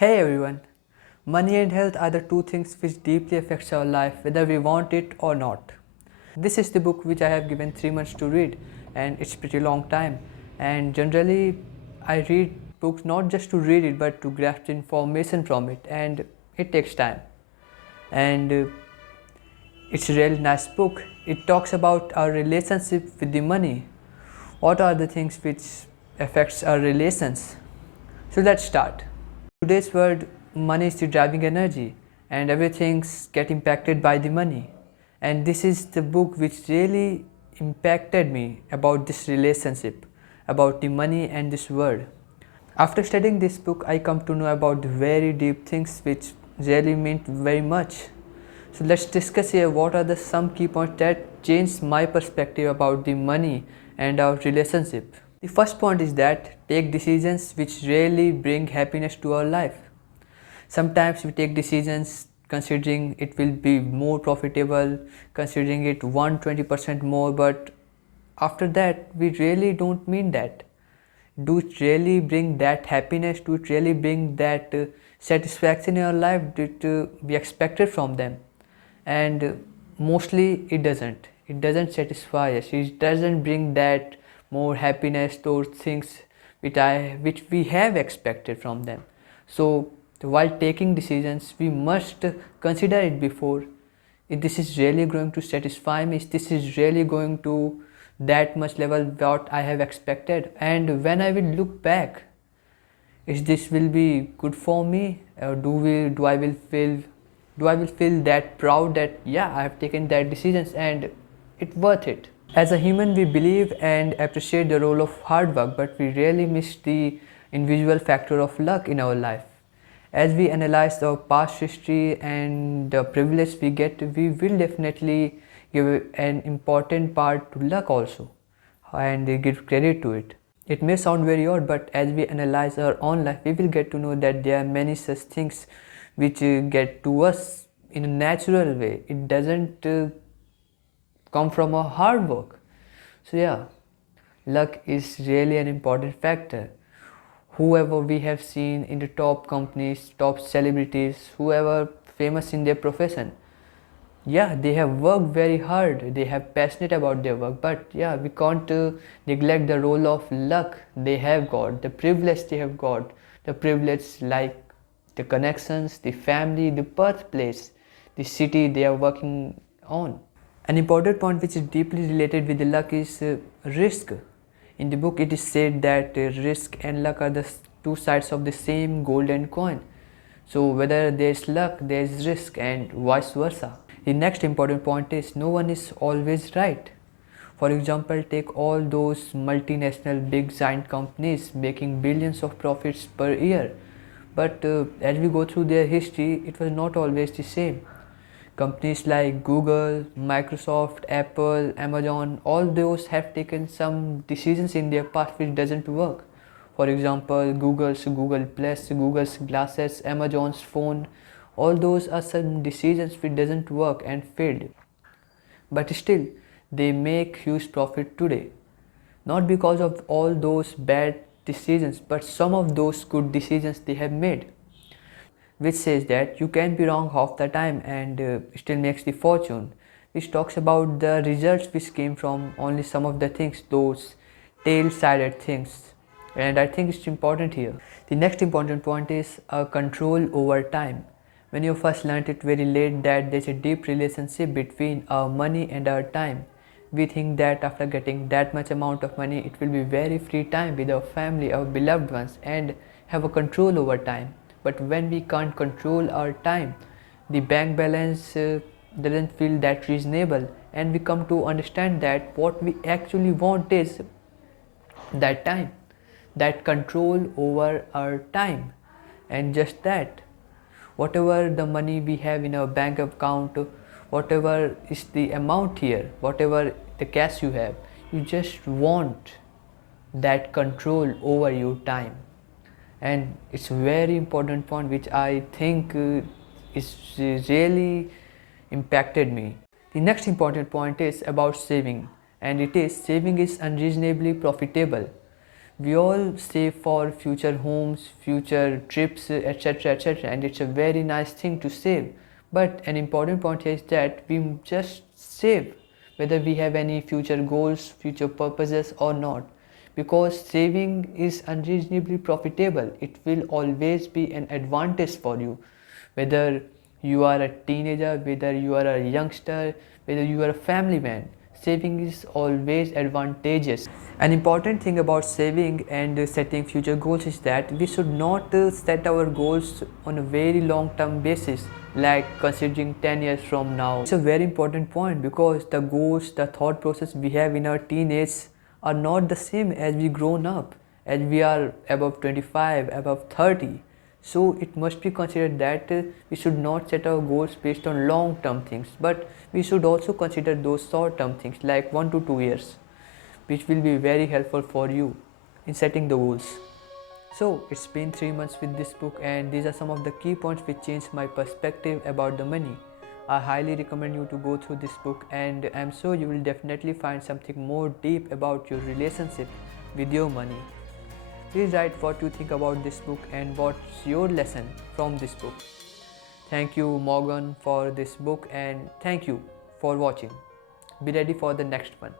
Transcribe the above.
Hey everyone, money and health are the two things which deeply affects our life whether we want it or not. This is the book which I have given 3 months to read and it's pretty long time, and generally I read books not just to read it but to grasp information from it, and it takes time. And it's a really nice book. It talks about our relationship with the money. What are the things which affects our relations? So let's start. Today's world, money is the driving energy and everything's get impacted by the money. And this is the book which really impacted me about this relationship, about the money and this world. After studying this book, I come to know about the very deep things which really meant very much. So let's discuss here what are the some key points that changed my perspective about the money and our relationship. The first point is that take decisions which really bring happiness to our life. Sometimes we take decisions considering it will be more profitable, considering it 120% more, but after that we really don't mean that. Do it really bring that happiness? Do it really bring that satisfaction in our life that we expected from them? And mostly it doesn't. It doesn't satisfy us. It doesn't bring that more happiness, those things which we have expected from them. So while taking decisions, we must consider it before. If this is really going to satisfy me, if this is really going to that much level what I have expected, and when I will look back, is this will be good for me, or do I will feel that proud that yeah, I have taken that decisions and it's worth it. As a human, we believe and appreciate the role of hard work, but we rarely miss the individual factor of luck in our life. As we analyze our past history and the privilege we get, we will definitely give an important part to luck also and give credit to it. It may sound very odd, but as we analyze our own life, we will get to know that there are many such things which get to us in a natural way. It doesn't come from our hard work. So yeah, luck is really an important factor. Whoever we have seen in the top companies, top celebrities, whoever famous in their profession, yeah, they have worked very hard, they have passionate about their work, but yeah, we can't neglect the role of luck they have got, the privilege they have got, the privilege like the connections, the family, the birthplace, the city they are working on. An important point which is deeply related with the luck is risk. In the book it is said that risk and luck are the two sides of the same golden coin. So whether there is luck, there is risk, and vice versa. The next important point is no one is always right. For example, take all those multinational big giant companies making billions of profits per year. But as we go through their history, it was not always the same. Companies like Google, Microsoft, Apple, Amazon, all those have taken some decisions in their past which doesn't work. For example, Google's Google Plus, Google's glasses, Amazon's phone, all those are some decisions which doesn't work and failed. But still, they make huge profit today. Not because of all those bad decisions, but some of those good decisions they have made, which says that you can be wrong half the time and still makes the fortune, which talks about the results which came from only some of the things, those tail-sided things. And I think it's important here. The next important point is control over time. Many of us learned it very late that there's a deep relationship between our money and our time. We think that after getting that much amount of money, it will be very free time with our family, our beloved ones, and have a control over time. But when we can't control our time, the bank balance doesn't feel that reasonable, and we come to understand that what we actually want is that time, that control over our time. And just that, whatever the money we have in our bank account, whatever is the amount here, whatever the cash you have, you just want that control over your time. And it's a very important point which I think is really impacted me. The next important point is about saving, and it is saving is unreasonably profitable. We all save for future homes, future trips, etc. etc. And it's a very nice thing to save. But an important point here is that we just save whether we have any future goals, future purposes or not. Because saving is unreasonably profitable, it will always be an advantage for you. Whether you are a teenager, whether you are a youngster, whether you are a family man, saving is always advantageous. An important thing about saving and setting future goals is that we should not set our goals on a very long term basis, like considering 10 years from now. It's a very important point because the goals, the thought process we have in our teenage are not the same as we grown up, as we are above 25, above 30. So it must be considered that we should not set our goals based on long term things, but we should also consider those short term things like 1 to 2 years, which will be very helpful for you in setting the goals. So it's been 3 months with this book, and these are some of the key points which changed my perspective about the money. I highly recommend you to go through this book, and I'm sure you will definitely find something more deep about your relationship with your money. Please write what you think about this book and what's your lesson from this book. Thank you, Morgan, for this book, and thank you for watching. Be ready for the next one.